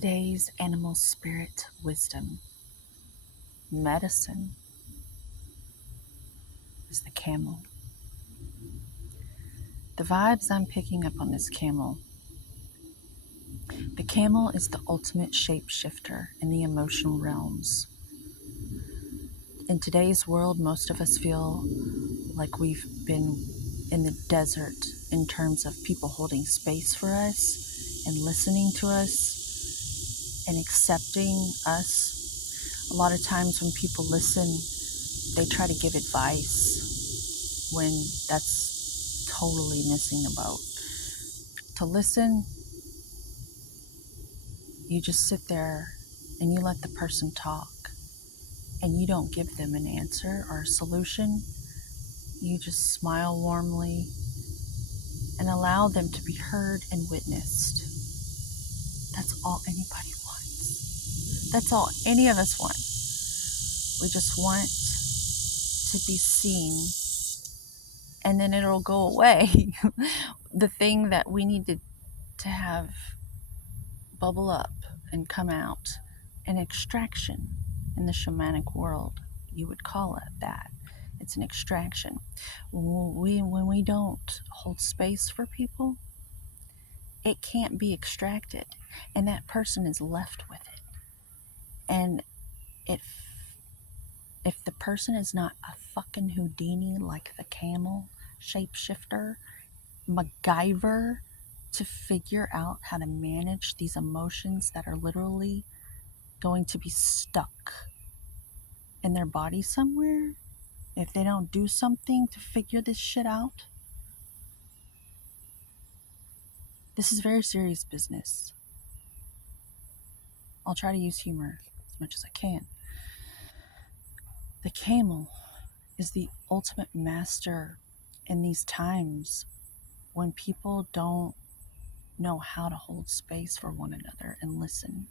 Today's animal spirit wisdom medicine is the camel. The vibes I'm picking up on this camel. The camel is the ultimate shapeshifter in the emotional realms. In today's world, most of us feel like we've been in the desert in terms of people holding space for us and listening to us and accepting us. A lot of times when people listen, they try to give advice when that's totally missing the boat. To listen, you just sit there and you let the person talk and you don't give them an answer or a solution. You just smile warmly and allow them to be heard and witnessed. That's all anybody wants. That's all any of us want. We just want to be seen, and then it'll go away. The thing that we needed to have bubble up and come out, an extraction in the shamanic world, you would call it that. It's an extraction. When we don't hold space for people, it can't be extracted, and that person is left with it. And if the person is not a fucking Houdini like the camel, shapeshifter, MacGyver, to figure out how to manage these emotions that are literally going to be stuck in their body somewhere, if they don't do something to figure this shit out, this is very serious business. I'll try to use humor as much as I can. The camel is the ultimate master in these times when people don't know how to hold space for one another and listen.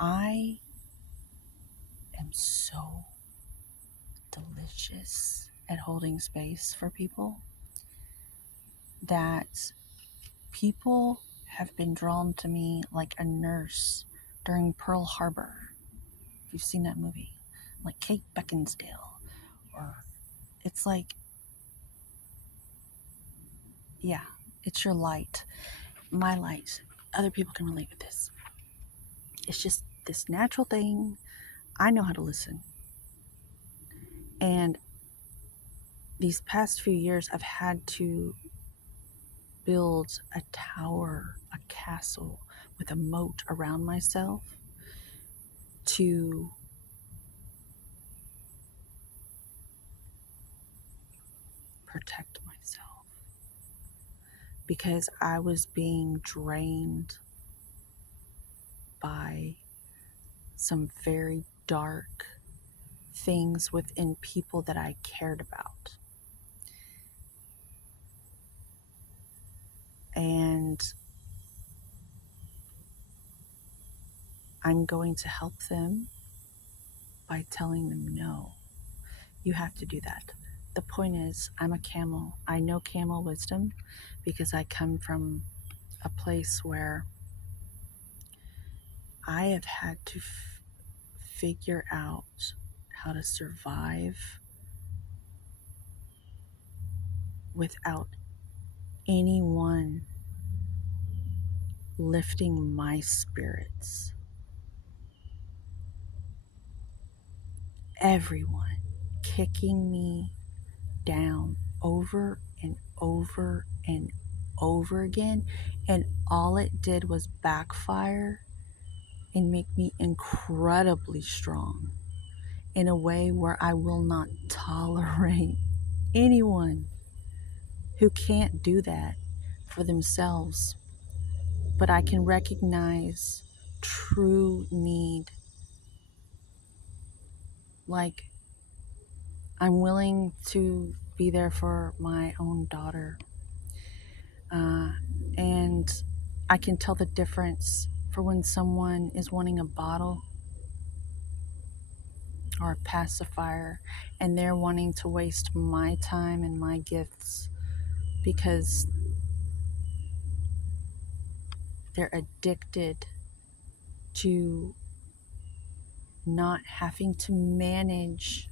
I am so delicious at holding space for people that people have been drawn to me like a nurse during Pearl Harbor. If you've seen that movie, like Kate Beckinsale, or it's like, yeah, it's your light, my light. Other people can relate with this. It's just this natural thing. I know how to listen. And these past few years, I've had to build a tower, a castle with a moat around myself to protect myself, because I was being drained by some very dark things within people that I cared about. And I'm going to help them by telling them, no, you have to do that. The point is, I'm a camel. I know camel wisdom because I come from a place where I have had to figure out how to survive without anyone lifting my spirits. Everyone kicking me down over and over and over again, and all it did was backfire and make me incredibly strong in a way where I will not tolerate anyone who can't do that for themselves. But I can recognize true need. Like, I'm willing to be there for my own daughter. And I can tell the difference for when someone is wanting a bottle or a pacifier and they're wanting to waste my time and my gifts because They're addicted to not having to manage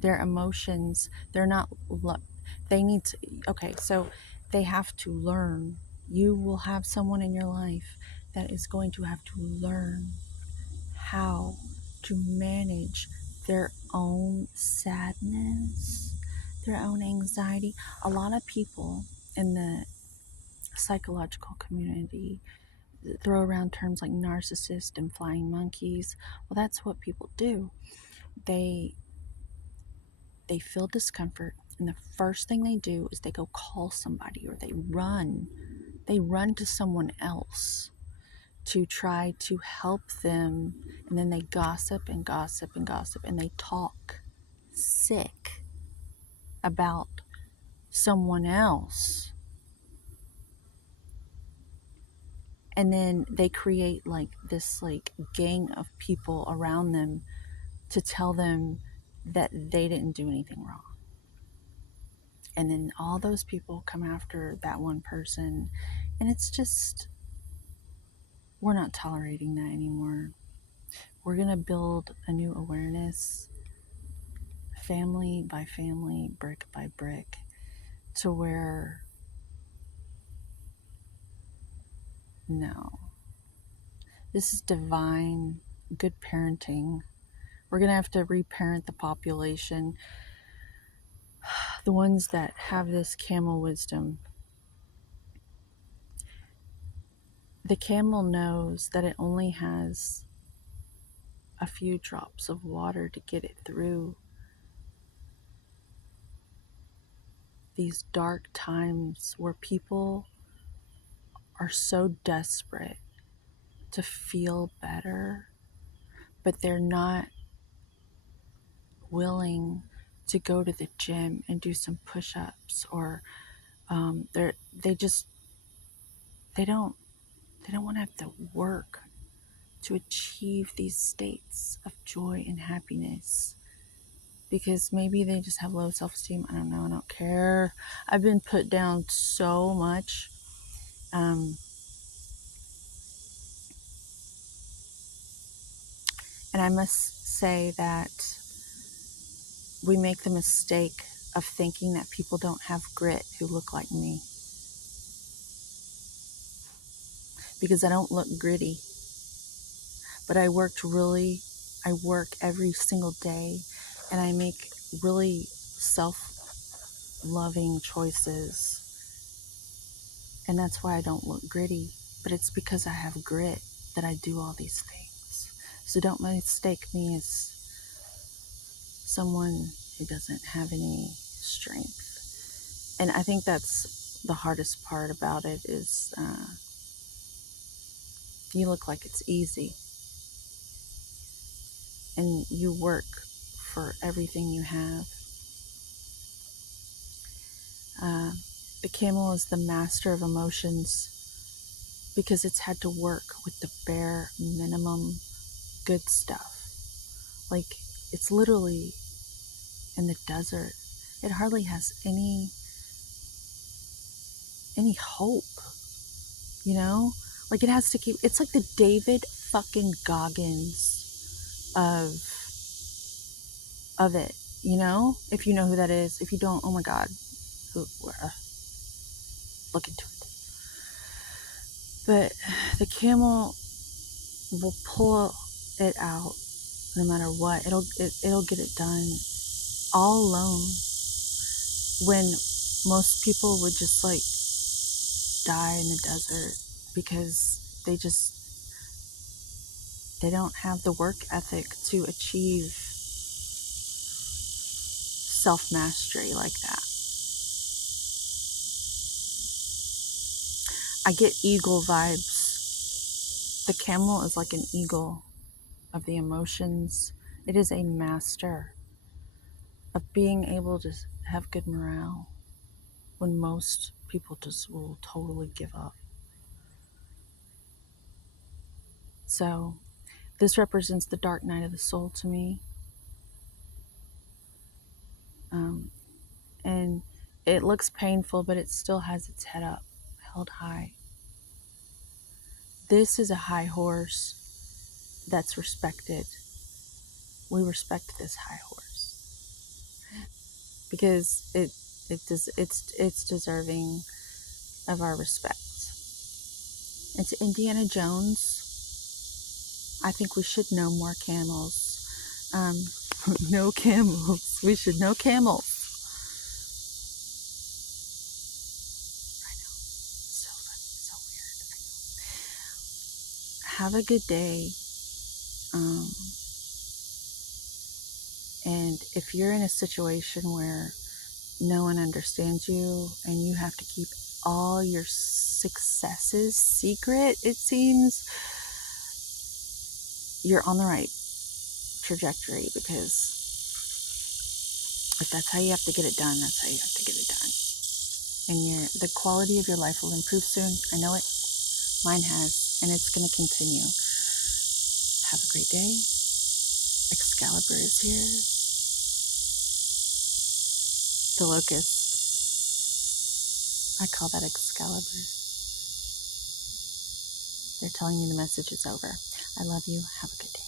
their emotions. They're not, they need to, okay, so they have to learn. You will have someone in your life that is going to have to learn how to manage their own sadness, their own anxiety. A lot of people in the psychological community throw around terms like narcissist and flying monkeys. Well, that's what people do. They feel discomfort, and the first thing they do is they go call somebody, or they run to someone else to try to help them, and then they gossip and gossip and gossip, and they talk sick about someone else, and then they create like this like gang of people around them to tell them that they didn't do anything wrong. And then all those people come after that one person, and it's just, we're not tolerating that anymore. We're going to build a new awareness, family by family, brick by brick, to where, no, this is divine, good parenting. We're going to have to reparent the population, the ones that have this camel wisdom. The camel knows that it only has a few drops of water to get it through these dark times where people are so desperate to feel better, but they're not willing to go to the gym and do some push-ups, or they just they don't want to have to work to achieve these states of joy and happiness, because maybe they just have low self-esteem. I don't know. I don't care. I've been put down so much. And I must say that we make the mistake of thinking that people don't have grit who look like me, because I don't look gritty, but I work every single day, and I make really self-loving choices, and that's why I don't look gritty. But it's because I have grit that I do all these things. So don't mistake me as someone who doesn't have any strength. And I think that's the hardest part about it is you look like it's easy, and you work for everything you have. The camel is the master of emotions because it's had to work with the bare minimum good stuff. Like, it's literally in the desert. It hardly has any hope, you know? Like, it has to keep, it's like the David fucking Goggins of it, you know? If you know who that is. If you don't, oh my God, look into it. But the camel will pull it out no matter what. It'll get it done all alone, when most people would just like die in the desert because they don't have the work ethic to achieve self-mastery like that. I get eagle vibes. The camel is like an eagle of the emotions. It is a master of being able to have good morale when most people just will totally give up. So this represents the dark night of the soul to me. And it looks painful, but it still has its head up, held high. This is a high horse that's respected. We respect this high horse because it's deserving of our respect. It's Indiana Jones. I think we should know more camels. No camels. We should know camels. I know. So funny. So weird. Have a good day. And if you're in a situation where no one understands you and you have to keep all your successes secret, it seems, you're on the right trajectory, because if that's how you have to get it done, that's how you have to get it done. And the quality of your life will improve soon. I know it. Mine has, and it's going to continue. Have a great day. Excalibur is here. The locust. I call that Excalibur. They're telling me the message is over. I love you. Have a good day.